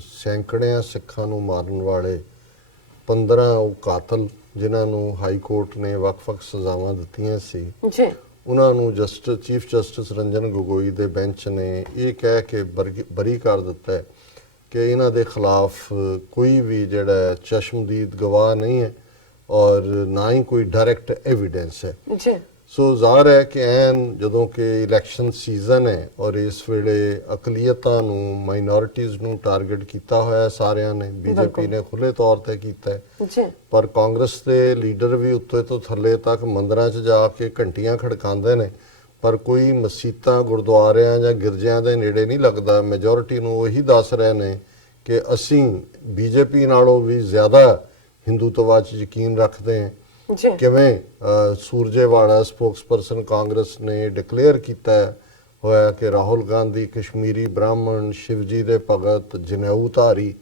ਸੈਂਕੜਿਆਂ ਸਿੱਖਾਂ ਨੂੰ ਮਾਰਨ ਵਾਲੇ 15 ਉਹ ਕਾਤਲ ਜਿਨ੍ਹਾਂ ਨੂੰ ਹਾਈ ਕੋਰਟ ਨੇ ਵੱਖ-ਵੱਖ ਸਜ਼ਾਵਾਂ ਦਿੱਤੀਆਂ ਸੀ ਜੀ, ਉਹਨਾਂ ਨੂੰ ਚੀਫ ਜਸਟਿਸ ਰੰਜਨ ਗੋਗੋਈ ਦੇ ਬੈਂਚ ਨੇ ਇਹ ਕਹਿ ਕੇ ਬਰੀ ਕਰ ਦਿੱਤਾ ਹੈ ਕਿ ਇਹਨਾਂ ਦੇ ਖਿਲਾਫ ਕੋਈ ਵੀ ਜਿਹੜਾ ਚਸ਼ਮਦੀਦ ਗਵਾਹ ਨਹੀਂ ਹੈ ਔਰ ਨਾ ਹੀ ਕੋਈ ਡਾਇਰੈਕਟ ਐਵੀਡੈਂਸ ਹੈ। ਜੀ, ਸੋ ਜ਼ਾਹਰ ਹੈ ਕਿ ਐਨ ਜਦੋਂ ਕਿ ਇਲੈਕਸ਼ਨ ਸੀਜ਼ਨ ਹੈ ਔਰ ਇਸ ਵੇਲੇ ਅਕਲੀਅਤਾਂ ਨੂੰ ਮਾਈਨੋਰਿਟੀਜ਼ ਨੂੰ ਟਾਰਗੇਟ ਕੀਤਾ ਹੋਇਆ ਸਾਰਿਆਂ ਨੇ, ਬੀਜੇਪੀ ਨੇ ਖੁੱਲੇ ਤੌਰ ਤੇ ਕੀਤਾ ਹੈ ਜੀ, ਪਰ ਕਾਂਗਰਸ ਦੇ ਲੀਡਰ ਵੀ ਉੱਤੇ ਤੋਂ ਥੱਲੇ ਤੱਕ ਮੰਦਰਾਂ 'ਚ ਜਾ ਕੇ ਘੰਟੀਆਂ ਖੜਕਾਉਂਦੇ ਨੇ ਪਰ ਕੋਈ ਮਸੀਤਾਂ ਗੁਰਦੁਆਰਿਆਂ ਜਾਂ ਗਿਰਜਿਆਂ ਦੇ ਨੇੜੇ ਨਹੀਂ ਲੱਗਦਾ। ਮੈਜੋਰਿਟੀ ਨੂੰ ਉਹੀ ਦੱਸ ਰਹੇ ਨੇ ਕਿ ਅਸੀਂ ਬੀਜੇਪੀ ਨਾਲੋਂ ਵੀ ਜ਼ਿਆਦਾ ਹਿੰਦੂਤਵਾ 'ਚ ਯਕੀਨ ਰੱਖਦੇ ਹਾਂ। ਕਿਵੇਂ ਸੂਰਜੇਵਾਲਾ ਸਪੋਕਸਪਰਸਨ ਕਾਂਗਰਸ ਨੇ ਡਿਕਲੇਅਰ ਕੀਤਾ ਹੋਇਆ ਕਿ ਰਾਹੁਲ ਗਾਂਧੀ ਕਸ਼ਮੀਰੀ ਬ੍ਰਾਹਮਣ, ਸ਼ਿਵਜੀ ਦੇ ਭਗਤ, ਜਨੇਊ ਧਾਰੀ।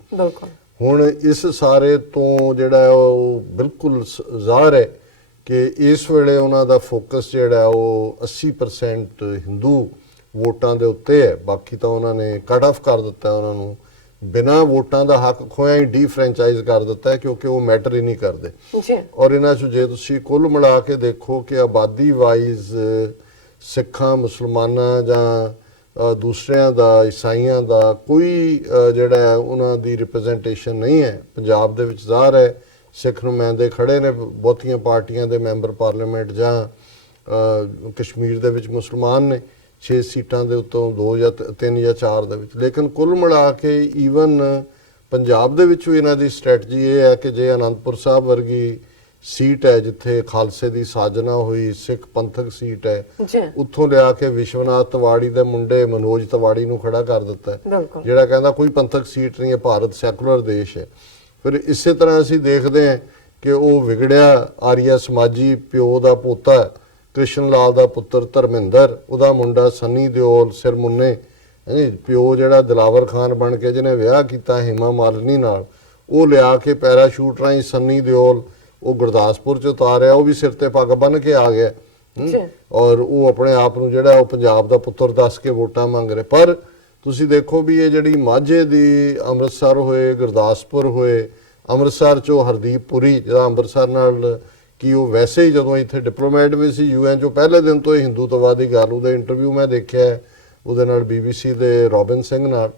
ਹੁਣ ਇਸ ਸਾਰੇ ਤੋਂ ਜਿਹੜਾ ਉਹ ਬਿਲਕੁਲ ਜ਼ਾਹਰ ਹੈ ਕਿ ਇਸ ਵੇਲੇ ਉਹਨਾਂ ਦਾ ਫੋਕਸ ਜਿਹੜਾ ਉਹ 80% ਹਿੰਦੂ ਵੋਟਾਂ ਦੇ ਉੱਤੇ ਹੈ। ਬਾਕੀ ਤਾਂ ਉਹਨਾਂ ਨੇ ਕੱਟ ਆਫ ਕਰ ਦਿੱਤਾ, ਉਹਨਾਂ ਨੂੰ ਬਿਨਾਂ ਵੋਟਾਂ ਦਾ ਹੱਕ ਖੋਇਆ ਹੀ ਡੀਫਰੈਂਚਾਈਜ਼ ਕਰ ਦਿੱਤਾ ਹੈ ਕਿਉਂਕਿ ਉਹ ਮੈਟਰ ਹੀ ਨਹੀਂ ਕਰਦੇ। ਔਰ ਇਹਨਾਂ 'ਚ ਜੇ ਤੁਸੀਂ ਕੁੱਲ ਮਿਲਾ ਕੇ ਦੇਖੋ ਕਿ ਆਬਾਦੀ ਵਾਈਜ਼ ਸਿੱਖਾਂ, ਮੁਸਲਮਾਨਾਂ ਜਾਂ ਦੂਸਰਿਆਂ ਦਾ, ਈਸਾਈਆਂ ਦਾ ਕੋਈ ਜਿਹੜਾ ਉਹਨਾਂ ਦੀ ਰਿਪਰੈਜ਼ੈਂਟੇਸ਼ਨ ਨਹੀਂ ਹੈ। ਪੰਜਾਬ ਦੇ ਵਿੱਚ ਜ਼ਾਹਰ ਹੈ ਸਿੱਖ ਨੁਮਾਇੰਦੇ ਖੜੇ ਨੇ ਬਹੁਤੀਆਂ ਪਾਰਟੀਆਂ ਦੇ ਮੈਂਬਰ ਪਾਰਲੀਮੈਂਟ, ਜਾਂ ਕਸ਼ਮੀਰ ਦੇ ਵਿੱਚ ਮੁਸਲਮਾਨ ਨੇ 6 ਸੀਟਾਂ ਦੇ ਉੱਤੋਂ 2 ਜਾਂ 3 ਜਾਂ 4 ਦੇ ਵਿੱਚ। ਲੇਕਿਨ ਕੁੱਲ ਮਿਲਾ ਕੇ ਈਵਨ ਪੰਜਾਬ ਦੇ ਵਿੱਚ ਵੀ ਇਹਨਾਂ ਦੀ ਸਟ੍ਰੈਟਜੀ ਇਹ ਹੈ ਕਿ ਜੇ ਅਨੰਦਪੁਰ ਸਾਹਿਬ ਵਰਗੀ ਸੀਟ ਹੈ ਜਿੱਥੇ ਖਾਲਸੇ ਦੀ ਸਾਜਨਾ ਹੋਈ, ਸਿੱਖ ਪੰਥਕ ਸੀਟ ਹੈ, ਉੱਥੋਂ ਲਿਆ ਕੇ ਵਿਸ਼ਵਨਾਥ ਤਿਵਾੜੀ ਦੇ ਮੁੰਡੇ ਮਨੋਜ ਤਿਵਾੜੀ ਨੂੰ ਖੜਾ ਕਰ ਦਿੱਤਾ ਜਿਹੜਾ ਕਹਿੰਦਾ ਕੋਈ ਪੰਥਕ ਸੀਟ ਨਹੀਂ ਹੈ, ਭਾਰਤ ਸੈਕੂਲਰ ਦੇਸ਼ ਹੈ। ਫਿਰ ਇਸੇ ਤਰ੍ਹਾਂ ਅਸੀਂ ਦੇਖਦੇ ਹਾਂ ਕਿ ਉਹ ਵਿਗੜਿਆ ਆਰੀਆ ਸਮਾਜੀ ਪਿਓ ਦਾ ਪੋਤਾ ਕ੍ਰਿਸ਼ਨ ਲਾਲ ਦਾ ਪੁੱਤਰ ਧਰਮਿੰਦਰ, ਉਹਦਾ ਮੁੰਡਾ ਸੰਨੀ ਦਿਓਲ ਸਿਰਮੁੰਨੇ, ਪਿਓ ਜਿਹੜਾ ਦਿਲਾਵਰ ਖਾਨ ਬਣ ਕੇ ਜਿਹਨੇ ਵਿਆਹ ਕੀਤਾ ਹੇਮਾ ਮਾਲਿਨੀ ਨਾਲ, ਉਹ ਲਿਆ ਕੇ ਪੈਰਾਸ਼ੂਟ ਰਾਹੀਂ ਸੰਨੀ ਦਿਓਲ ਉਹ ਗੁਰਦਾਸਪੁਰ 'ਚ ਉਤਾਰਿਆ, ਉਹ ਵੀ ਸਿਰ ਤੇ ਪੱਗ ਬੰਨ੍ਹ ਕੇ ਆ ਗਿਆ ਔਰ ਉਹ ਆਪਣੇ ਆਪ ਨੂੰ ਜਿਹੜਾ ਉਹ ਪੰਜਾਬ ਦਾ ਪੁੱਤਰ ਦੱਸ ਕੇ ਵੋਟਾਂ ਮੰਗ ਰਹੇ। ਪਰ ਤੁਸੀਂ ਦੇਖੋ ਵੀ ਇਹ ਜਿਹੜੀ ਮਾਝੇ ਦੀ ਅੰਮ੍ਰਿਤਸਰ ਹੋਏ, ਗੁਰਦਾਸਪੁਰ ਹੋਏ, ਅੰਮ੍ਰਿਤਸਰ 'ਚੋਂ ਹਰਦੀਪ ਪੁਰੀ ਜਿਹੜਾ ਅੰਮ੍ਰਿਤਸਰ ਨਾਲ ਕਿ ਉਹ ਵੈਸੇ ਹੀ ਜਦੋਂ ਇੱਥੇ ਡਿਪਲੋਮੈਟ ਵੀ ਸੀ UN 'ਚੋਂ ਪਹਿਲੇ ਦਿਨ ਤੋਂ ਹੀ ਹਿੰਦੂਤਵਾ ਦੀ ਗੱਲ, ਉਹਦਾ ਇੰਟਰਵਿਊ ਮੈਂ ਦੇਖਿਆ ਉਹਦੇ ਨਾਲ BBC ਦੇ ਰੋਬਿਨ ਸਿੰਘ ਨਾਲ,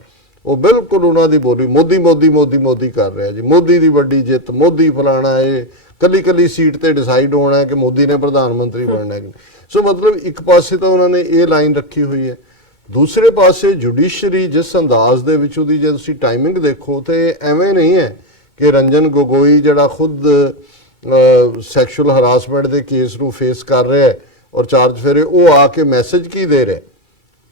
ਉਹ ਬਿਲਕੁਲ ਉਹਨਾਂ ਦੀ ਬੋਲੀ ਮੋਦੀ ਮੋਦੀ ਮੋਦੀ ਮੋਦੀ ਕਰ ਰਿਹਾ ਜੀ, ਮੋਦੀ ਦੀ ਵੱਡੀ ਜਿੱਤ, ਮੋਦੀ ਫਲਾਣਾ, ਇਹ ਕੱਲੀ ਸੀਟ ਤੇ ਡਿਸਾਈਡ ਹੋਣਾ ਹੈ ਕਿ ਮੋਦੀ ਨੇ ਪ੍ਰਧਾਨ ਮੰਤਰੀ ਬਣਨਾ ਹੈ। ਸੋ ਮਤਲਬ ਇੱਕ ਪਾਸੇ ਤਾਂ ਉਹਨਾਂ ਨੇ ਇਹ ਲਾਈਨ ਰੱਖੀ ਹੋਈ ਹੈ, ਦੂਸਰੇ ਪਾਸੇ ਜੁਡੀਸ਼ਰੀ ਜਿਸ ਅੰਦਾਜ਼ ਦੇ ਵਿੱਚ ਉਹਦੀ ਜੇ ਤੁਸੀਂ ਟਾਈਮਿੰਗ ਦੇਖੋ ਤੇ ਐਵੇਂ ਨਹੀਂ ਹੈ ਕਿ ਰੰਜਨ ਗੋਗੋਈ ਜਿਹੜਾ ਖੁਦ ਸੈਕਸ਼ੂਅਲ ਹਰਾਸਮੈਂਟ ਦੇ ਕੇਸ ਨੂੰ ਫੇਸ ਕਰ ਰਿਹਾ ਹੈ ਔਰ ਚਾਰਜ ਫੇਰੇ, ਉਹ ਆ ਕੇ ਮੈਸੇਜ ਕੀ ਦੇ ਰਿਹਾ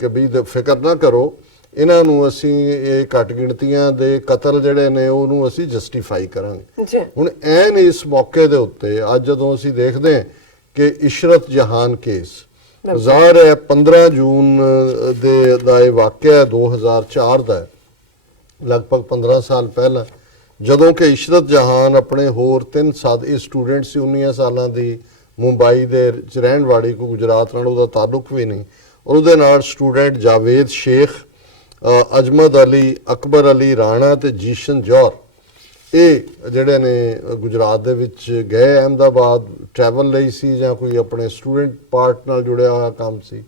ਕਿ ਵੀ ਫਿਕਰ ਨਾ ਕਰੋ, ਇਹਨਾਂ ਨੂੰ ਅਸੀਂ ਇਹ ਘੱਟ ਗਿਣਤੀਆਂ ਦੇ ਕਤਲ ਜਿਹੜੇ ਨੇ ਉਹਨੂੰ ਅਸੀਂ ਜਸਟੀਫਾਈ ਕਰਾਂਗੇ। ਹੁਣ ਐਨ ਇਸ ਮੌਕੇ ਦੇ ਉੱਤੇ ਅੱਜ ਜਦੋਂ ਅਸੀਂ ਦੇਖਦੇ ਹਾਂ ਕਿ ਇਸ਼ਰਤ ਜਹਾਨ ਕੇਸ ਜ਼ਾਹਰ ਹੈ 15 ਜੂਨ ਦਾ ਇਹ ਵਾਕਿਆ 2004 ਦਾ, ਲਗਭਗ 15 ਸਾਲ ਪਹਿਲਾਂ, ਜਦੋਂ ਕਿ ਇਸ਼ਰਤ ਜਹਾਨ ਆਪਣੇ ਹੋਰ 3 ਇਹ ਸਟੂਡੈਂਟ ਸੀ 19 ਸਾਲਾਂ ਦੀ, ਮੁੰਬਈ ਦੇ ਚ ਰਹਿਣ ਵਾਲੀ, ਕੋਈ ਗੁਜਰਾਤ ਨਾਲ ਉਹਦਾ ਤਾਲੁਕ ਵੀ ਨਹੀਂ, ਔਰ ਉਹਦੇ ਨਾਲ ਸਟੂਡੈਂਟ ਜਾਵੇਦ ਸ਼ੇਖ, ਅਜਮਦ ਅਲੀ, ਅਕਬਰ ਅਲੀ ਰਾਣਾ ਤੇ ਜੀਸ਼ਨ ਜੌਹਰ, ਇਹ ਜਿਹੜੇ ਨੇ ਗੁਜਰਾਤ ਦੇ ਵਿੱਚ ਗਏ ਅਹਿਮਦਾਬਾਦ ਟਰੈਵਲ ਲਈ ਸੀ ਜਾਂ ਕੋਈ ਆਪਣੇ ਸਟੂਡੈਂਟ ਪਾਰਟ ਨਾਲ ਜੁੜਿਆ ਹੋਇਆ ਕੰਮ ਸੀ।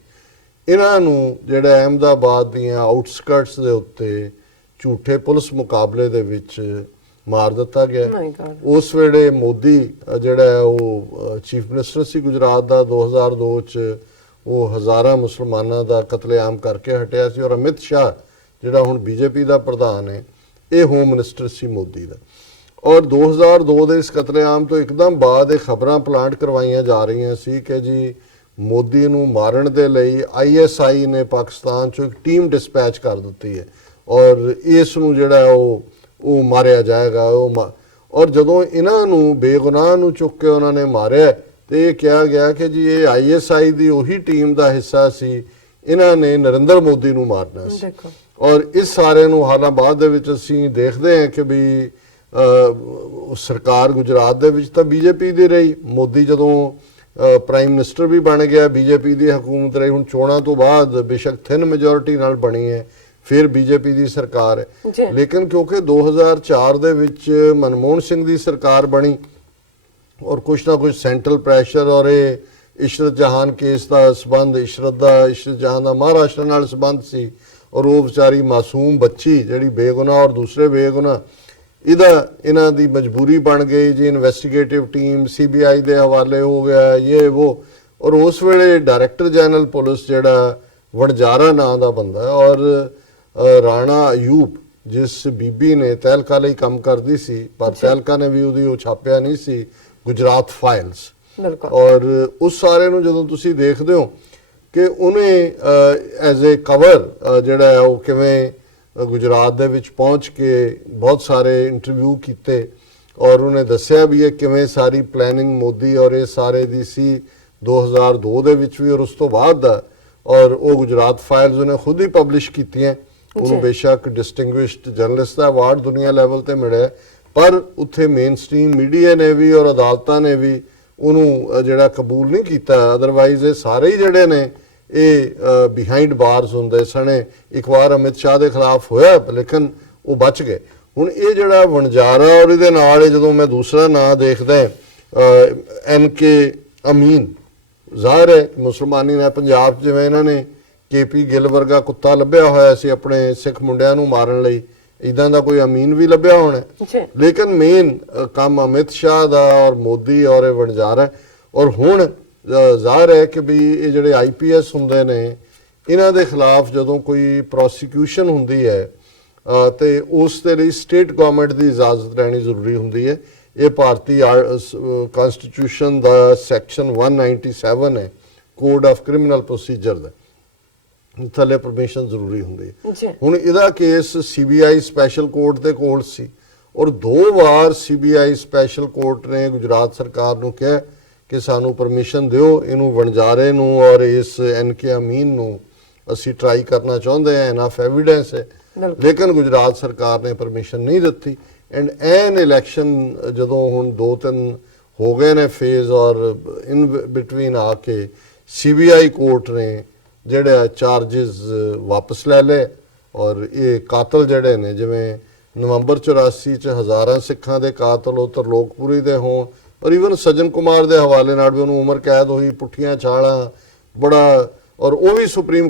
ਇਹਨਾਂ ਨੂੰ ਜਿਹੜਾ ਅਹਿਮਦਾਬਾਦ ਦੀਆਂ ਆਊਟਸਕਰਟਸ ਦੇ ਉੱਤੇ ਝੂਠੇ ਪੁਲਿਸ ਮੁਕਾਬਲੇ ਦੇ ਵਿੱਚ ਮਾਰ ਦਿੱਤਾ ਗਿਆ। ਉਸ ਵੇਲੇ ਮੋਦੀ ਜਿਹੜਾ ਉਹ ਚੀਫ ਮਿਨਿਸਟਰ ਸੀ ਗੁਜਰਾਤ ਦਾ 2002 ਚ, ਉਹ ਹਜ਼ਾਰਾਂ ਮੁਸਲਮਾਨਾਂ ਦਾ ਕਤਲੇਆਮ ਕਰਕੇ ਹਟਿਆ ਸੀ ਔਰ ਅਮਿਤ ਸ਼ਾਹ ਜਿਹੜਾ ਹੁਣ BJP ਦਾ ਪ੍ਰਧਾਨ ਹੈ, ਇਹ ਹੋਮ ਮਿਨਿਸਟਰ ਸੀ ਮੋਦੀ ਦਾ। ਔਰ 2002 ਦੇ ਇਸ ਕਤਲੇਆਮ ਤੋਂ ਇੱਕਦਮ ਬਾਅਦ ਇਹ ਖਬਰਾਂ ਪਲਾਂਟ ਕਰਵਾਈਆਂ ਜਾ ਰਹੀਆਂ ਸੀ ਕਿ ਜੀ ਮੋਦੀ ਨੂੰ ਮਾਰਨ ਦੇ ਲਈ ISI ਨੇ ਪਾਕਿਸਤਾਨ ਚੋਂ ਇੱਕ ਟੀਮ ਡਿਸਪੈਚ ਕਰ ਦਿੱਤੀ ਹੈ ਔਰ ਇਸ ਨੂੰ ਜਿਹੜਾ ਉਹ ਮਾਰਿਆ ਜਾਏਗਾ। ਔਰ ਜਦੋਂ ਇਹਨਾਂ ਨੂੰ ਬੇਗੁਨਾਹ ਨੂੰ ਚੁੱਕ ਕੇ ਉਹਨਾਂ ਨੇ ਮਾਰਿਆ ਤੇ ਇਹ ਕਿਹਾ ਗਿਆ ਕਿ ਜੀ ਇਹ ISI ਦੀ ਉਹੀ ਟੀਮ ਦਾ ਹਿੱਸਾ ਸੀ, ਇਹਨਾਂ ਨੇ ਨਰਿੰਦਰ ਮੋਦੀ ਨੂੰ ਮਾਰਨਾ ਸੀ। ਔਰ ਇਸ ਸਾਰੇ ਨੂੰ ਹਾਲਾਂ ਬਾਅਦ ਦੇ ਵਿੱਚ ਅਸੀਂ ਦੇਖਦੇ ਹਾਂ ਕਿ ਵੀ ਸਰਕਾਰ ਗੁਜਰਾਤ ਦੇ ਵਿੱਚ ਤਾਂ BJP ਦੀ ਰਹੀ, ਮੋਦੀ ਜਦੋਂ ਪ੍ਰਾਈਮ ਮਿਨਿਸਟਰ ਵੀ ਬਣ ਗਿਆ BJP ਦੀ ਹਕੂਮਤ ਰਹੀ। ਹੁਣ ਚੋਣਾਂ ਤੋਂ ਬਾਅਦ ਬੇਸ਼ੱਕ ਥਿਨ ਮੈਜੋਰਿਟੀ ਨਾਲ ਬਣੀ ਹੈ, ਫਿਰ ਬੀਜੇਪੀ ਦੀ ਸਰਕਾਰ ਜੀ। ਹੈ। ਲੇਕਿਨ ਕਿਉਂਕਿ 2004 ਦੇ ਵਿੱਚ ਮਨਮੋਹਨ ਸਿੰਘ ਦੀ ਸਰਕਾਰ ਬਣੀ ਔਰ ਕੁਛ ਨਾ ਕੁਛ ਸੈਂਟਰਲ ਪ੍ਰੈਸ਼ਰ ਔਰ ਇਹ ਇਸ਼ਰਤ ਜਹਾਨ ਕੇਸ ਦਾ ਸਬੰਧ, ਇਸ਼ਰਤ ਜਹਾਨ ਦਾ ਮਹਾਰਾਸ਼ਟਰ ਨਾਲ ਸਬੰਧ ਸੀ ਔਰ ਉਹ ਵਿਚਾਰੀ ਮਾਸੂਮ ਬੱਚੀ ਜਿਹੜੀ ਬੇਗੁਨਾਹ ਔਰ ਦੂਸਰੇ ਬੇਗੁਨਾਹ, ਇਹਨਾਂ ਦੀ ਮਜਬੂਰੀ ਬਣ ਗਈ ਜੀ। ਇਨਵੈਸਟੀਗੇਟਿਵ ਟੀਮ CBI ਦੇ ਹਵਾਲੇ ਹੋ ਗਿਆ ਇਹ ਉਹ। ਔਰ ਉਸ ਵੇਲੇ ਡਾਇਰੈਕਟਰ ਜਨਰਲ ਪੁਲਿਸ ਜਿਹੜਾ ਵਣਜਾਰਾ ਨਾਂ ਦਾ ਬੰਦਾ ਔਰ ਰਾਣਾ ਅਯੂਬ, ਜਿਸ ਬੀਬੀ ਨੇ ਤਹਿਲਕਾ ਲਈ ਕੰਮ ਕਰਦੀ ਸੀ ਪਰ ਤਹਿਲਕਾ ਨੇ ਵੀ ਉਹਦੀ ਉਹ ਛਾਪਿਆ ਨਹੀਂ ਸੀ, ਗੁਜਰਾਤ ਫਾਈਲਸ। ਔਰ ਉਸ ਸਾਰੇ ਨੂੰ ਜਦੋਂ ਤੁਸੀਂ ਦੇਖਦੇ ਹੋ ਕਿ ਉਹਨੇ ਐਜ਼ ਏ ਕਵਰ ਜਿਹੜਾ ਹੈ ਉਹ ਕਿਵੇਂ ਗੁਜਰਾਤ ਦੇ ਵਿੱਚ ਪਹੁੰਚ ਕੇ ਬਹੁਤ ਸਾਰੇ ਇੰਟਰਵਿਊ ਕੀਤੇ ਔਰ ਉਹਨੇ ਦੱਸਿਆ ਵੀ ਇਹ ਕਿਵੇਂ ਸਾਰੀ ਪਲੈਨਿੰਗ ਮੋਦੀ ਔਰ ਇਹ ਸਾਰੇ ਦੀ ਸੀ 2002 ਦੇ ਵਿੱਚ ਵੀ ਔਰ ਉਸ ਤੋਂ ਬਾਅਦ ਦਾ। ਔਰ ਉਹ ਗੁਜਰਾਤ ਫਾਈਲਸ ਉਹਨੇ ਖੁਦ ਹੀ ਪਬਲਿਸ਼ ਕੀਤੀਆਂ। ਉਹਨੂੰ ਬੇਸ਼ੱਕ ਡਿਸਟਿੰਗੁਇਸ਼ਡ ਜਰਨਲਿਸਟ ਦਾ ਅਵਾਰਡ ਦੁਨੀਆ ਲੈਵਲ ਤੇ ਮਿਲਿਆ, ਪਰ ਉੱਥੇ ਮੇਨ ਸਟ੍ਰੀਮ ਮੀਡੀਆ ਨੇ ਵੀ ਔਰ ਅਦਾਲਤਾਂ ਨੇ ਵੀ ਉਹਨੂੰ ਜਿਹੜਾ ਕਬੂਲ ਨਹੀਂ ਕੀਤਾ। ਅਦਰਵਾਈਜ਼ ਇਹ ਸਾਰੇ ਹੀ ਜਿਹੜੇ ਨੇ ਇਹ ਬਿਹਾਈਂਡ ਬਾਰਸ ਹੁੰਦੇ ਸਣੇ। ਇੱਕ ਵਾਰ ਅਮਿਤ ਸ਼ਾਹ ਦੇ ਖਿਲਾਫ ਹੋਇਆ ਲੇਕਿਨ ਉਹ ਬਚ ਗਏ। ਹੁਣ ਇਹ ਜਿਹੜਾ ਵਣਜਾਰਾ ਔਰ ਇਹਦੇ ਨਾਲ ਜਦੋਂ ਮੈਂ ਦੂਸਰਾ ਨਾਂ ਦੇਖਦਾ NK ਅਮੀਨ, ਜ਼ਾਹਿਰ ਹੈ ਮੁਸਲਮਾਨੀ ਨਾਲ ਪੰਜਾਬ 'ਚ ਜਿਵੇਂ ਇਹਨਾਂ ਨੇ KP ਗਿੱਲ ਵਰਗਾ ਕੁੱਤਾ ਲੱਭਿਆ ਹੋਇਆ ਸੀ ਆਪਣੇ ਸਿੱਖ ਮੁੰਡਿਆਂ ਨੂੰ ਮਾਰਨ ਲਈ, ਇਦਾਂ ਦਾ ਕੋਈ ਅਮੀਨ ਵੀ ਲੱਭਿਆ ਹੋਣਾ। ਲੇਕਿਨ ਮੇਨ ਕੰਮ ਅਮਿਤ ਸ਼ਾਹ ਦਾ ਔਰ ਮੋਦੀ ਔਰ ਇਹ ਵਣਜਾਰਾ। ਔਰ ਹੁਣ ਜ਼ਾਹਿਰ ਹੈ ਕਿ ਵੀ ਇਹ ਜਿਹੜੇ IPS ਹੁੰਦੇ ਨੇ ਇਹਨਾਂ ਦੇ ਖਿਲਾਫ ਜਦੋਂ ਕੋਈ ਪ੍ਰੋਸੀਕਿਊਸ਼ਨ ਹੁੰਦੀ ਹੈ ਤੇ ਉਸ ਦੇ ਲਈ ਸਟੇਟ ਗਵਰਨਮੈਂਟ ਦੀ ਇਜਾਜ਼ਤ ਲੈਣੀ ਜ਼ਰੂਰੀ ਹੁੰਦੀ ਹੈ। ਇਹ ਭਾਰਤੀ ਕਨਸਟੀਟਿਊਸ਼ਨ ਦਾ ਸੈਕਸ਼ਨ 197 ਹੈ, ਕੋਡ ਆਫ ਕ੍ਰਿਮੀਨਲ ਪ੍ਰੋਸੀਜਰ ਦਾ, ਥੱਲੇ ਪਰਮਿਸ਼ਨ ਜ਼ਰੂਰੀ ਹੁੰਦੀ ਹੈ। ਹੁਣ ਇਹਦਾ ਕੇਸ CBI ਸਪੈਸ਼ਲ ਕੋਰਟ ਦੇ ਕੋਲ ਸੀ ਔਰ 2 ਵਾਰ CBI ਸਪੈਸ਼ਲ ਕੋਰਟ ਨੇ ਗੁਜਰਾਤ ਸਰਕਾਰ ਨੂੰ ਕਿਹਾ ਕਿ ਸਾਨੂੰ ਪਰਮਿਸ਼ਨ ਦਿਓ, ਇਹਨੂੰ ਵਣਜਾਰੇ ਨੂੰ ਔਰ ਇਸ NK ਅਮੀਨ ਨੂੰ ਅਸੀਂ ਟਰਾਈ ਕਰਨਾ ਚਾਹੁੰਦੇ ਹਾਂ, ਇਨਫ ਐਵੀਡੈਂਸ ਹੈ। ਲੇਕਿਨ ਗੁਜਰਾਤ ਸਰਕਾਰ ਨੇ ਪਰਮਿਸ਼ਨ ਨਹੀਂ ਦਿੱਤੀ। ਐਂਡ ਐਨ ਇਲੈਕਸ਼ਨ ਜਦੋਂ ਹੁਣ 2-3 ਹੋ ਗਏ ਨੇ ਫੇਜ਼ ਔਰ ਇਨ ਬਿਟਵੀਨ ਆ ਕੇ CBI ਕੋਰਟ ਨੇ ਜਿਹੜੇ ਚਾਰजेस ਵਾਪਸ ਲੈ ਲਏ ਔਰ ਇਹ ਕਾਤਲ ਜਿਹੜੇ ਨੇ ਜਿਵੇਂ ਨਵੰਬਰ 84 ਚ ਹਜ਼ਾਰਾਂ ਸਿੱਖਾਂ ਦੇ ਕਾਤਲ ਉਹ ਤਰਲੋਕਪੁਰੀ ਦੇ ਹੋਣ ਔਰ ਈਵਨ ਸੱਜਣ ਕੁਮਾਰ ਦੇ ਹਵਾਲੇ ਨਾਲ ਵੀ ਉਹਨੂੰ ਉਮਰ ਕੈਦ ਹੋਈ, ਪੁੱਠੀਆਂ ਛਾਲਾਂ ਬੜਾ। ਔਰ ਉਹ ਵੀ ਸੁਪਰੀਮ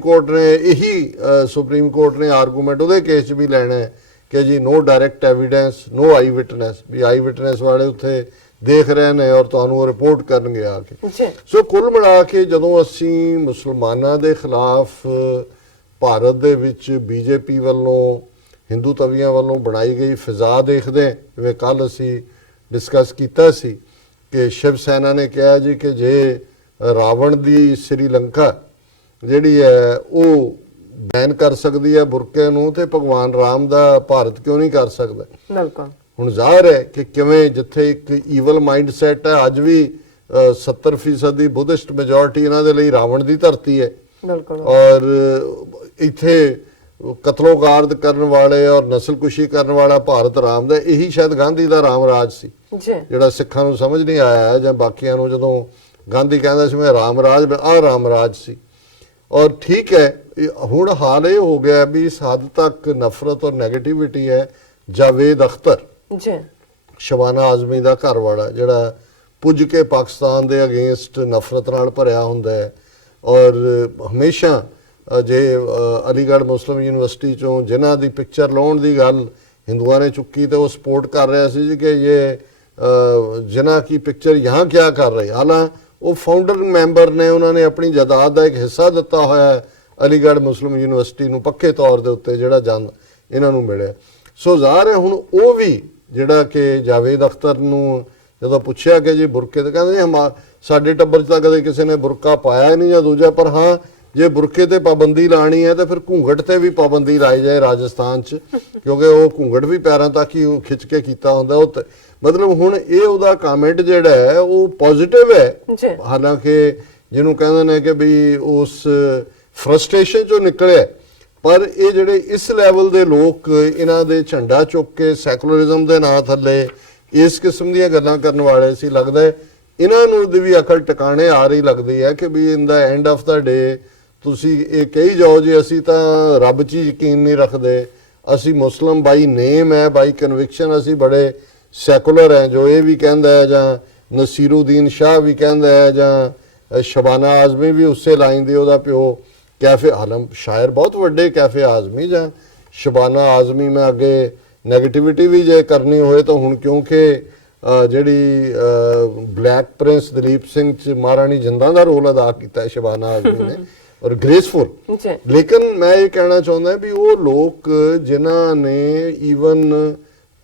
ਕੋਰਟ ਨੇ ਆਰਗੂਮੈਂਟ ਉਹਦੇ ਕੇਸ 'ਚ ਵੀ ਲੈਣਾ ਹੈ ਕਿ ਜੀ ਨੋ ਡਾਇਰੈਕਟ ਐਵੀਡੈਂਸ, ਨੋ ਆਈ ਵਿਟਨੈਸ, ਵੀ ਆਈ ਵਿਟਨੈਸ ਵਾਲੇ ਉੱਥੇ ਦੇਖ ਰਹੇ ਨੇ ਔਰ ਤੁਹਾਨੂੰ ਉਹ ਰਿਪੋਰਟ ਕਰਨਗੇ ਆ ਕੇ। ਸੋ ਕੁੱਲ ਮਿਲਾ ਕੇ ਜਦੋਂ ਅਸੀਂ ਮੁਸਲਮਾਨਾਂ ਦੇ ਖਿਲਾਫ ਭਾਰਤ ਦੇ ਵਿੱਚ BJP ਵੱਲੋਂ, ਹਿੰਦੂ ਤਵੀਆਂ ਵੱਲੋਂ ਬਣਾਈ ਗਈ ਫਿਜ਼ਾ ਦੇਖਦੇ, ਜਿਵੇਂ ਕੱਲ ਅਸੀਂ ਡਿਸਕਸ ਕੀਤਾ ਸੀ ਕਿ ਸ਼ਿਵ ਸੈਨਾ ਨੇ ਕਿਹਾ ਜੀ ਕਿ ਜੇ ਰਾਵਣ ਦੀ ਸ੍ਰੀਲੰਕਾ ਜਿਹੜੀ ਹੈ ਉਹ ਬੈਨ ਕਰ ਸਕਦੀ ਹੈ ਬੁਰਕੇ ਨੂੰ ਤੇ ਭਗਵਾਨ ਰਾਮ ਦਾ ਭਾਰਤ ਕਿਉਂ ਨਹੀਂ ਕਰ ਸਕਦਾ। ਬਿਲਕੁਲ। ਹੁਣ ਜ਼ਾਹਿਰ ਹੈ ਕਿ ਕਿਵੇਂ ਜਿੱਥੇ ਇੱਕ ਈਵਲ ਮਾਈਂਡ ਸੈਟ ਹੈ, ਅੱਜ ਵੀ 70% ਦੀ ਬੁੱਧਿਸਟ ਮੈਜੋਰਿਟੀ ਇਹਨਾਂ ਦੇ ਲਈ ਰਾਵਣ ਦੀ ਧਰਤੀ ਹੈ। ਬਿਲਕੁਲ। ਔਰ ਇੱਥੇ ਕਤਲੋਗਾਰਦ ਕਰਨ ਵਾਲੇ ਔਰ ਨਸਲਕੁਸ਼ੀ ਕਰਨ ਵਾਲਾ ਭਾਰਤ ਰਾਮ ਦਾ, ਇਹੀ ਸ਼ਾਇਦ ਗਾਂਧੀ ਦਾ ਰਾਮ ਰਾਜ ਸੀ ਜਿਹੜਾ ਸਿੱਖਾਂ ਨੂੰ ਸਮਝ ਨਹੀਂ ਆਇਆ ਜਾਂ ਬਾਕੀਆਂ ਨੂੰ। ਜਦੋਂ ਗਾਂਧੀ ਕਹਿੰਦਾ ਸੀ ਮੈਂ ਰਾਮ ਰਾਜ, ਆਹ ਰਾਮ ਰਾਜ ਸੀ। ਔਰ ਠੀਕ ਹੈ, ਹੁਣ ਹਾਲ ਇਹ ਹੋ ਗਿਆ ਵੀ ਇਸ ਹੱਦ ਤੱਕ ਨਫ਼ਰਤ ਔਰ ਨੈਗੇਟਿਵਿਟੀ ਹੈ। ਜਾਵੇਦ ਅਖਤਰ ਸ਼ਬਾਨਾ ਆਜ਼ਮੀ ਦਾ ਘਰ ਵਾਲਾ ਜਿਹੜਾ ਪੁੱਜ ਕੇ ਪਾਕਿਸਤਾਨ ਦੇ ਅਗੇਂਸਟ ਨਫ਼ਰਤ ਨਾਲ ਭਰਿਆ ਹੁੰਦਾ ਹੈ ਔਰ ਹਮੇਸ਼ਾ ਜੇ ਅਲੀਗੜ੍ਹ ਮੁਸਲਿਮ ਯੂਨੀਵਰਸਿਟੀ ਚੋਂ ਜਿਨ੍ਹਾਂ ਦੀ ਪਿਕਚਰ ਲਾਉਣ ਦੀ ਗੱਲ ਹਿੰਦੂਆਂ ਨੇ ਚੁੱਕੀ ਤੇ ਉਹ ਸਪੋਰਟ ਕਰ ਰਿਹਾ ਸੀ ਜੀ ਕਿ ਇਹ ਜਿਨ੍ਹਾਂ ਕੀ ਪਿਕਚਰ ਯਹਾਂ ਕਿਆ ਕਰ ਰਹੀ। ਹਾਲਾਂ ਉਹ ਫਾਊਂਡਰ ਮੈਂਬਰ ਨੇ, ਉਹਨਾਂ ਨੇ ਆਪਣੀ ਜਾਇਦਾਦ ਦਾ ਇੱਕ ਹਿੱਸਾ ਦਿੱਤਾ ਹੋਇਆ ਹੈ ਅਲੀਗੜ੍ਹ ਮੁਸਲਿਮ ਯੂਨੀਵਰਸਿਟੀ ਨੂੰ ਪੱਕੇ ਤੌਰ ਦੇ ਉੱਤੇ ਜਿਹੜਾ ਇਹਨਾਂ ਨੂੰ ਮਿਲਿਆ। ਸੋ ਜ਼ਾਹਿਰ ਹੈ ਹੁਣ ਉਹ ਵੀ ਜਿਹੜਾ ਕਿ ਜਾਵੇਦ ਅਖਤਰ ਨੂੰ ਜਦੋਂ ਪੁੱਛਿਆ ਕਿ ਜੀ ਬੁਰਕੇ ਤੇ ਕਹਿੰਦੇ ਜੀ ਸਾਡੇ ਟੱਬਰ 'ਚ ਤਾਂ ਕਦੇ ਕਿਸੇ ਨੇ ਬੁਰਕਾ ਪਾਇਆ ਨਹੀਂ ਜਾਂ ਦੂਜਾ, ਪਰ ਹਾਂ ਜੇ ਬੁਰਕੇ ਤੇ ਪਾਬੰਦੀ ਲਾਣੀ ਹੈ ਤਾਂ ਫਿਰ ਘੂੰਘਟ ਤੇ ਵੀ ਪਾਬੰਦੀ ਲਾਈ ਜਾਏ ਰਾਜਸਥਾਨ 'ਚ, ਕਿਉਂਕਿ ਉਹ ਘੂੰਘਟ ਵੀ ਪੈਰਾਂ ਤੱਕ ਹੀ ਖਿੱਚ ਕੇ ਕੀਤਾ ਹੁੰਦਾ। ਉਹ ਮਤਲਬ ਹੁਣ ਇਹ ਉਹਦਾ ਕਮੈਂਟ ਜਿਹੜਾ ਹੈ ਉਹ ਪੋਜ਼ਿਟਿਵ ਹੈ, ਹਾਲਾਂਕਿ ਜਿਹਨੂੰ ਕਹਿੰਦੇ ਨੇ ਕਿ ਵੀ ਉਸ ਫਰਸਟ੍ਰੇਸ਼ਨ 'ਚੋਂ ਨਿਕਲਿਆ। ਪਰ ਇਹ ਜਿਹੜੇ ਇਸ ਲੈਵਲ ਦੇ ਲੋਕ ਇਹਨਾਂ ਦੇ ਝੰਡਾ ਚੁੱਕ ਕੇ ਸੈਕੂਲਰਿਜ਼ਮ ਦੇ ਨਾਂ ਥੱਲੇ ਇਸ ਕਿਸਮ ਦੀਆਂ ਗੱਲਾਂ ਕਰਨ ਵਾਲੇ ਸੀ, ਲੱਗਦਾ ਹੈ ਇਹਨਾਂ ਨੂੰ ਦੀ ਵੀ ਅਕਲ ਟਿਕਾਣੇ ਆ ਰਹੀ ਲੱਗਦੀ ਹੈ ਕਿ ਵੀ ਇਨ ਦਾ ਐਂਡ ਆਫ ਦਾ ਡੇ ਤੁਸੀਂ ਇਹ ਕਹੀ ਜਾਓ ਜੀ ਅਸੀਂ ਤਾਂ ਰੱਬ 'ਚ ਹੀ ਯਕੀਨ ਨਹੀਂ ਰੱਖਦੇ, ਅਸੀਂ ਮੁਸਲਮ ਬਾਈ ਨੇਮ ਹੈ, ਬਾਈ ਕਨਵਿਕਸ਼ਨ ਅਸੀਂ ਬੜੇ ਸੈਕੂਲਰ ਹੈ, ਜੋ ਇਹ ਵੀ ਕਹਿੰਦਾ ਹੈ, ਜਾਂ ਨਸੀਰੁਦੀਨ ਸ਼ਾਹ ਵੀ ਕਹਿੰਦਾ ਹੈ, ਜਾਂ ਸ਼ਬਾਨਾ ਆਜ਼ਮੀ ਵੀ ਉਸੇ ਲਾਈਨ ਦੇ, ਉਹਦਾ ਪਿਓ ਕੈਫੇ ਆਲਮ ਸ਼ਾਇਰ ਬਹੁਤ ਵੱਡੇ ਕੈਫੇ ਆਜ਼ਮੀ, ਜਾਂ ਸ਼ਬਾਨਾ ਆਜ਼ਮੀ ਮੈਂ ਅੱਗੇ ਨੈਗੇਟਿਵਿਟੀ ਵੀ ਜੇ ਕਰਨੀ ਹੋਏ ਤਾਂ ਹੁਣ ਕਿਉਂਕਿ ਜਿਹੜੀ ਬਲੈਕ ਪ੍ਰਿੰਸ ਦਲੀਪ ਸਿੰਘ ਚ ਮਹਾਰਾਣੀ ਜਿੰਦਾਂ ਦਾ ਰੋਲ ਅਦਾ ਕੀਤਾ ਹੈ ਸ਼ਬਾਨਾ ਆਜ਼ਮੀ ਨੇ, ਔਰ ਗ੍ਰੇਸਫੁਲ। ਲੇਕਿਨ ਮੈਂ ਇਹ ਕਹਿਣਾ ਚਾਹੁੰਦਾ ਵੀ ਉਹ ਲੋਕ ਜਿਨ੍ਹਾਂ ਨੇ ਈਵਨ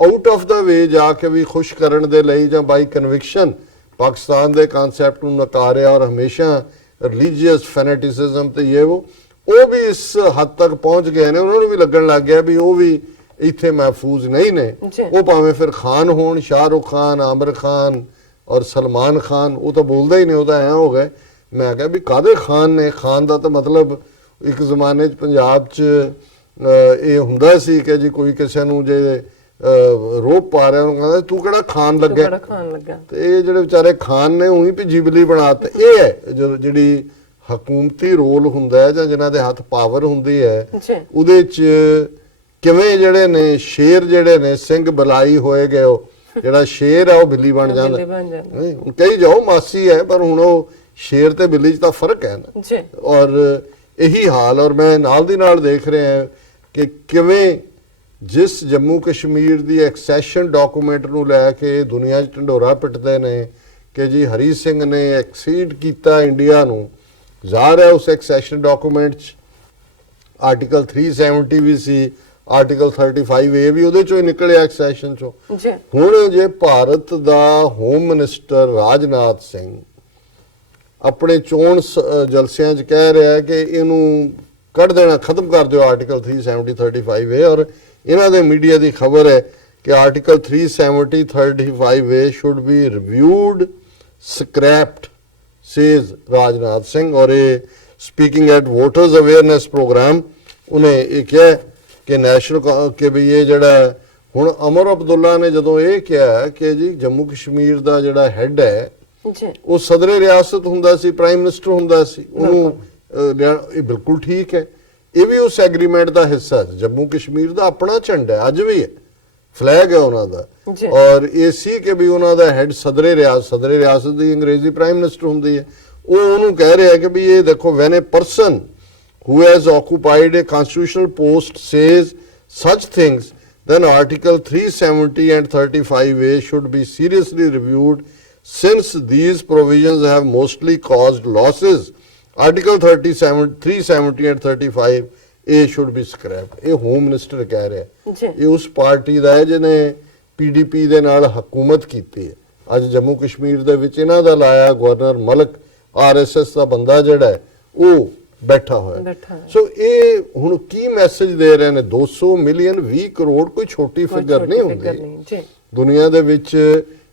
ਆਊਟ ਆਫ ਦਾ ਵੇ ਜਾ ਕੇ ਵੀ ਖੁਸ਼ ਕਰਨ ਦੇ ਲਈ ਜਾਂ ਬਾਈ ਕਨਵਿਕਸ਼ਨ ਪਾਕਿਸਤਾਨ ਦੇ ਕਨਸੈਪਟ ਨੂੰ ਨਕਾਰਿਆ ਔਰ ਹਮੇਸ਼ਾ ਰਿਲੀਜੀਅਸ ਫੈਨੇਟਿਸਿਜ਼ਮ ਤੇ ਉਹ ਵੀ ਇਸ ਹੱਦ ਤੱਕ ਪਹੁੰਚ ਗਏ ਨੇ, ਉਹਨਾਂ ਨੂੰ ਵੀ ਲੱਗਣ ਲੱਗ ਗਿਆ ਵੀ ਉਹ ਵੀ ਇੱਥੇ ਮਹਿਫੂਜ਼ ਨਹੀਂ ਨੇ। ਉਹ ਭਾਵੇਂ ਫਿਰ ਖਾਨ ਹੋਣ, ਸ਼ਾਹਰੁਖ ਖਾਨ, ਆਮਰ ਖਾਨ ਔਰ ਸਲਮਾਨ ਖਾਨ, ਉਹ ਤਾਂ ਬੋਲਦਾ ਹੀ ਨਹੀਂ, ਉਹ ਤਾਂ ਐਂ ਹੋ ਗਏ। ਮੈਂ ਕਿਹਾ ਵੀ ਕਾਹਦੇ ਖਾਨ ਨੇ? ਖਾਨ ਦਾ ਤਾਂ ਮਤਲਬ ਇੱਕ ਜ਼ਮਾਨੇ 'ਚ ਪੰਜਾਬ 'ਚ ਇਹ ਹੁੰਦਾ ਸੀ ਕਿ ਜੀ ਕੋਈ ਕਿਸੇ ਨੂੰ ਜੇ ਰੋਪ ਪਾ ਰਿਹਾ ਉਹਨੂੰ ਕਹਿੰਦਾ ਤੂੰ ਕਿਹੜਾ ਖਾਨ ਲੱਗਾ, ਤੇ ਇਹ ਜਿਹੜੇ ਵਿਚਾਰੇ ਖਾਨ ਨੇ ਉਹੀ ਵੀ ਜਿਬਲੀ ਬਣਾਤੇ। ਇਹ ਹੈ ਜਿਹੜੀ ਹਕੂਮਤੀ ਰੋਲ ਹੁੰਦਾ ਹੈ ਜਾਂ ਜਿਨ੍ਹਾਂ ਦੇ ਹੱਥ ਪਾਵਰ ਹੁੰਦੀ ਹੈ, ਉਹਦੇ 'ਚ ਕਿਵੇਂ ਜਿਹੜੇ ਨੇ ਸ਼ੇਰ ਜਿਹੜੇ ਨੇ ਸਿੰਘ ਬਲਾਈ ਹੋਏ ਗਏ, ਉਹ ਜਿਹੜਾ ਸ਼ੇਰ ਹੈ ਉਹ ਬਿੱਲੀ ਬਣ ਜਾਂਦਾ। ਹੁਣ ਕਹੀ ਜਾਓ ਮਾਸੀ ਹੈ, ਪਰ ਹੁਣ ਉਹ ਸ਼ੇਰ ਤੇ ਬਿੱਲੀ 'ਚ ਤਾਂ ਫਰਕ ਹੈ ਨਾ। ਔਰ ਇਹੀ ਹਾਲ, ਔਰ ਮੈਂ ਨਾਲ ਦੀ ਨਾਲ ਦੇਖ ਰਿਹਾ ਕਿ ਕਿਵੇਂ ਜਿਸ ਜੰਮੂ ਕਸ਼ਮੀਰ ਦੀ ਐਕਸੈਸ਼ਨ ਡਾਕੂਮੈਂਟ ਨੂੰ ਲੈ ਕੇ ਦੁਨੀਆ 'ਚ ਢੰਡੋਰਾ ਪਿੱਟਦੇ ਨੇ ਕਿ ਜੀ ਹਰੀ ਸਿੰਘ ਨੇ ਐਕਸੀਡ ਕੀਤਾ ਇੰਡੀਆ ਨੂੰ। ਜ਼ਾਹਰ ਹੈ ਉਸ ਐਕਸੈਸ਼ਨ ਡਾਕੂਮੈਂਟ 'ਚ ਆਰਟੀਕਲ 370 ਵੀ ਸੀ, ਆਰਟੀਕਲ 35A ਵੀ ਉਹਦੇ ਚੋਂ ਹੀ ਨਿਕਲਿਆ ਐਕਸੈਸ਼ਨ ਚੋਂ। ਹੁਣ ਜੇ ਭਾਰਤ ਦਾ ਹੋਮ ਮਿਨਿਸਟਰ ਰਾਜਨਾਥ ਸਿੰਘ ਆਪਣੇ ਚੋਣ ਜਲਸਿਆਂ 'ਚ ਕਹਿ ਰਿਹਾ ਕਿ ਇਹਨੂੰ ਕੱਢ ਦੇਣਾ, ਖਤਮ ਕਰ ਦਿਓ ਆਰਟੀਕਲ 370 35A, ਔਰ ਇਹਨਾਂ ਦੇ ਮੀਡੀਆ ਦੀ ਖਬਰ ਹੈ ਕਿ article 370 35A should be reviewed, scrapped, says Rajnath Singh. ਔਰ ਇਹ speaking at voters awareness programme ਉਹਨੇ ਇਹ ਕਿਹਾ ਕਿ ਨੈਸ਼ਨਲ ਕਿ ਵੀ ਇਹ ਜਿਹੜਾ ਹੁਣ ਅਮਰ ਅਬਦੁੱਲਾ ਨੇ ਜਦੋਂ ਇਹ ਕਿਹਾ ਕਿ ਜੀ ਜੰਮੂ ਕਸ਼ਮੀਰ ਦਾ ਜਿਹੜਾ ਹੈੱਡ ਹੈ ਉਹ ਸਦਰੇ ਰਿਆਸਤ ਹੁੰਦਾ ਸੀ, ਪ੍ਰਾਈਮ ਮਿਨਿਸਟਰ ਹੁੰਦਾ ਸੀ, ਉਹਨੂੰ ਇਹ ਬਿਲਕੁਲ ਠੀਕ ਹੈ। ਇਹ ਵੀ ਉਸ ਐਗਰੀਮੈਂਟ ਦਾ ਹਿੱਸਾ ਹੈ। ਜੰਮੂ ਕਸ਼ਮੀਰ ਦਾ ਆਪਣਾ ਝੰਡਾ ਹੈ, ਅੱਜ ਵੀ ਹੈ, ਫਲੈਗ ਹੈ ਉਹਨਾਂ ਦਾ, ਔਰ ਇਹ ਸੀ ਕਿ ਵੀ ਉਹਨਾਂ ਦਾ ਹੈੱਡ ਸਦਰੇ ਰਿਆਸਤ ਦੀ ਅੰਗਰੇਜ਼ੀ ਪ੍ਰਾਈਮ ਮਿਨਿਸਟਰ ਹੁੰਦੀ ਹੈ। ਉਹ ਉਹਨੂੰ ਕਹਿ ਰਿਹਾ ਕਿ ਵੀ ਇਹ ਦੇਖੋ, when a person who has occupied a constitutional post says such things, then Article 370 and 35A should be seriously reviewed since these provisions have mostly caused losses. Article 370 and 35A should be scrapped. ਇਹ home minister ਕਹਿ ਰਿਹਾ, ਇਹ ਉਸ party ਦਾ ਹੈ ਜਿਹਨੇ PDP ਦੇ ਨਾਲ ਹਕੂਮਤ ਕੀਤੀ ਹੈ। ਅੱਜ ਜੰਮੂ ਕਸ਼ਮੀਰ ਦੇ ਵਿੱਚ ਇਹਨਾਂ ਦਾ ਲਾਇਆ ਗਵਰਨਰ ਮਲਕ RSS ਦਾ ਬੰਦਾ ਜਿਹੜਾ ਹੈ ਉਹ ਬੈਠਾ ਹੋਇਆ। ਸੋ ਇਹ ਹੁਣ ਕੀ ਮੈਸੇਜ ਦੇ ਰਹੇ ਨੇ? 200 ਮਿਲੀਅਨ 20 ਕਰੋੜ ਕੋਈ ਛੋਟੀ ਫਿਗਰ ਨਹੀਂ ਹੁੰਦੀ ਦੁਨੀਆ ਦੇ ਵਿੱਚ।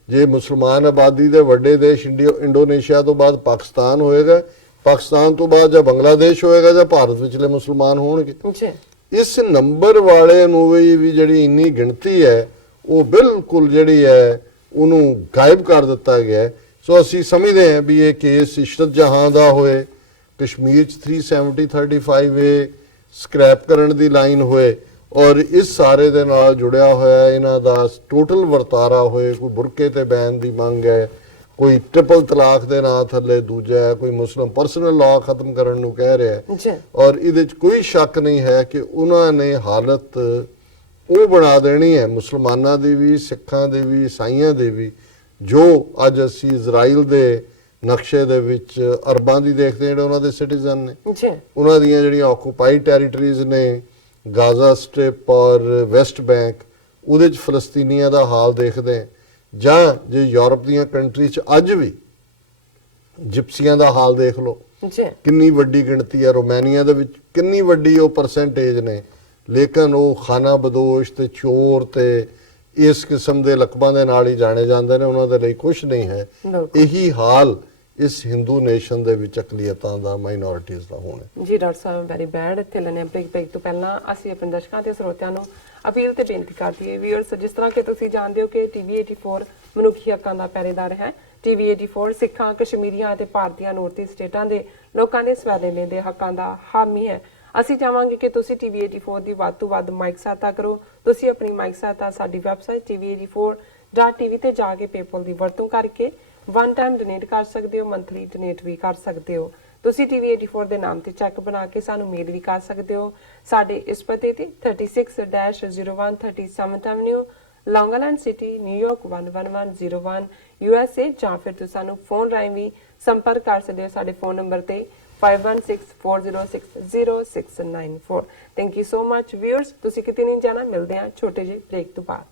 ਜੇ ਮੁਸਲਮਾਨ ਆਬਾਦੀ ਦੇ ਵੱਡੇ ਦੇਸ਼ ਇੰਡੋਨੇਸ਼ੀਆ ਤੋਂ ਬਾਅਦ ਪਾਕਿਸਤਾਨ ਹੋਏਗਾ, ਪਾਕਿਸਤਾਨ ਤੋਂ ਬਾਅਦ ਜਾਂ ਬੰਗਲਾਦੇਸ਼ ਹੋਏਗਾ, ਜਾਂ ਭਾਰਤ ਵਿਚਲੇ ਮੁਸਲਮਾਨ ਹੋਣਗੇ। ਇਸ ਨੰਬਰ ਵਾਲੇ ਨੂੰ ਵੀ ਜਿਹੜੀ ਇੰਨੀ ਗਿਣਤੀ ਹੈ ਉਹ ਬਿਲਕੁਲ ਜਿਹੜੀ ਹੈ ਉਹਨੂੰ ਗਾਇਬ ਕਰ ਦਿੱਤਾ ਗਿਆ। ਸੋ ਅਸੀਂ ਸਮਝਦੇ ਹਾਂ ਵੀ ਇਹ ਕੇਸ ਇਸ਼ਰਤ ਜਹਾਂ ਦਾ ਹੋਏ, ਕਸ਼ਮੀਰ 'ਚ 370 35A ਸਕ੍ਰੈਪ ਕਰਨ ਦੀ ਲਾਈਨ ਹੋਏ, ਔਰ ਇਸ ਸਾਰੇ ਦੇ ਨਾਲ ਜੁੜਿਆ ਹੋਇਆ ਇਹਨਾਂ ਦਾ ਟੋਟਲ ਵਰਤਾਰਾ ਹੋਏ। ਕੋਈ ਬੁਰਕੇ ਤੇ ਬੈਨ ਦੀ ਮੰਗ ਹੈ, ਕੋਈ ਟ੍ਰਿਪਲ ਤਲਾਕ ਦੇ ਨਾਂ ਥੱਲੇ ਦੂਜਾ ਹੈ, ਕੋਈ ਮੁਸਲਿਮ ਪਰਸਨਲ ਲਾਅ ਖਤਮ ਕਰਨ ਨੂੰ ਕਹਿ ਰਿਹਾ ਹੈ। ਔਰ ਇਹਦੇ 'ਚ ਕੋਈ ਸ਼ੱਕ ਨਹੀਂ ਹੈ ਕਿ ਉਹਨਾਂ ਨੇ ਹਾਲਤ ਉਹ ਬਣਾ ਦੇਣੀ ਹੈ ਮੁਸਲਮਾਨਾਂ ਦੀ ਵੀ, ਸਿੱਖਾਂ ਦੇ ਵੀ, ਈਸਾਈਆਂ ਦੇ ਵੀ, ਜੋ ਅੱਜ ਅਸੀਂ ਇਜ਼ਰਾਈਲ ਦੇ ਨਕਸ਼ੇ ਦੇ ਵਿੱਚ ਅਰਬਾਂ ਦੀ ਦੇਖਦੇ ਜਿਹੜੇ ਉਹਨਾਂ ਦੇ ਸਿਟੀਜ਼ਨ ਨੇ, ਉਹਨਾਂ ਦੀਆਂ ਜਿਹੜੀਆਂ ਆਕੂਪਾਈਡ ਟੈਰੀਟਰੀਜ਼ ਨੇ, ਗਾਜ਼ਾ ਸਟ੍ਰਿਪ ਔਰ ਵੈਸਟ ਬੈਂਕ, ਉਹਦੇ 'ਚ ਫਲਸਤੀਨੀਆਂ ਦਾ ਹਾਲ ਦੇਖਦੇ, ਜਾਂ ਜੇ ਯੂਰਪ ਦੀਆਂ ਕੰਟਰੀ 'ਚ ਅੱਜ ਵੀ ਜਿਪਸੀਆਂ ਦਾ ਹਾਲ ਦੇਖ ਲਓ, ਕਿੰਨੀ ਵੱਡੀ ਗਿਣਤੀ ਹੈ। ਰੋਮਾਨੀਆ ਦੇ ਵਿੱਚ ਕਿੰਨੀ ਵੱਡੀ ਉਹ ਪਰਸੈਂਟੇਜ ਨੇ, ਲੇਕਿਨ ਉਹ ਖਾਨਾ ਬਦੋਸ਼ ਤੇ ਚੋਰ ਤੇ ਇਸ ਕਿਸਮ ਦੇ ਲਕਬਾਂ ਦੇ ਨਾਲ ਹੀ ਜਾਣੇ ਜਾਂਦੇ ਨੇ, ਉਹਨਾਂ ਦੇ ਲਈ ਕੁਝ ਨਹੀਂ ਹੈ। ਇਹੀ ਹਾਲ ਇਸ ਹਿੰਦੂ ਨੇਸ਼ਨ ਦੇ ਵਿੱਚ ਅਕਲੀਅਤਾਂ ਦਾ, ਮਾਈਨੋਰਿਟੀਜ਼ ਦਾ ਹੋਣਾ। ਜੀ ਡਾਕਟਰ ਸਾਹਿਬ, ਵੈਰੀ ਬੈਡ। ਇੱਥੇ ਲੈਣੇ ਬ੍ਰੇਕ ਤੋਂ ਪਹਿਲਾਂ ਅਸੀਂ ਆਪਣੇ ਦਰਸ਼ਕਾਂ ਤੇ ਸਰੋਤਿਆਂ ਨੂੰ ਅਪੀਲ ਤੇ ਬੇਨਤੀ ਕਰਦੀ ਹੈ, ਵੀਅਰਸ, ਜਿਸ ਤਰ੍ਹਾਂ ਕਿ ਤੁਸੀਂ ਜਾਣਦੇ ਹੋ ਕਿ TV 84 ਮਨੁੱਖੀ ਹੱਕਾਂ ਦਾ ਪਹਿਰੇਦਾਰ ਹੈ, ਟੀਵੀ 84 ਸਿੱਖਾਂ, ਕਸ਼ਮੀਰੀਆਂ ਅਤੇ ਭਾਰਤੀਆਂ ਨੌਰਥ ਈਸਟ ਸਟੇਟਾਂ ਦੇ ਲੋਕਾਂ ਦੇ ਸਵੈਲੇਲੇ ਦੇ ਹੱਕਾਂ ਦਾ ਹਾਮੀ ਹੈ। ਅਸੀਂ ਚਾਹਾਂਗੇ ਕਿ ਤੁਸੀਂ ਟੀਵੀ 84 ਦੀ ਵੱਧ ਤੋਂ ਵੱਧ ਮਾਈਕ ਸਹਾਇਤਾ ਕਰੋ। ਤੁਸੀਂ ਆਪਣੀ ਮਾਈਕ ਸਹਾਇਤਾ ਸਾਡੀ ਵੈਬਸਾਈਟ tv84.tv ਤੇ ਜਾ ਕੇ ਪੇਪਲ ਦੀ ਵਰਤੋਂ ਕਰਕੇ ਵਨ ਟਾਈਮ ਡੋਨੇਟ ਕਰ ਸਕਦੇ ਹੋ, ਮੰਥਲੀ ਡੋਨੇਟ ਵੀ ਕਰ ਸਕਦੇ ਹੋ। ਤੁਸੀਂ ਟੀਵੀ 84 ਦੇ ਨਾਮ ਤੇ ਚੈੱਕ ਬਣਾ ਕੇ ਸਾਨੂੰ ਮੇਲ ਵੀ ਕਰ ਸਕਦੇ ਹੋ। ਸਾਡੇ ਇਸ ਪਤੇ ਤੇ 36-01 37th ਐਵਨਿਊ, ਲੌਂਗ ਆਈਲੈਂਡ ਸਿਟੀ, ਨਿਊਯਾਰਕ 11101 USA, ਜਾਂ ਫਿਰ ਤੁਸੀਂ ਸਾਨੂੰ ਫੋਨ ਰਾਹੀਂ ਵੀ ਸੰਪਰਕ ਕਰ ਸਕਦੇ ਹੋ ਸਾਡੇ ਫੋਨ ਨੰਬਰ ਤੇ 5164060694। Thank you so much viewers. ਤੁਸੀਂ ਕਿਤੇ ਨਹੀਂ ਜਾਣਾ, ਮਿਲਦੇ ਹਾਂ ਛੋਟੇ ਜਿਹੇ ਬ੍ਰੇਕ ਤੋਂ ਬਾਅਦ।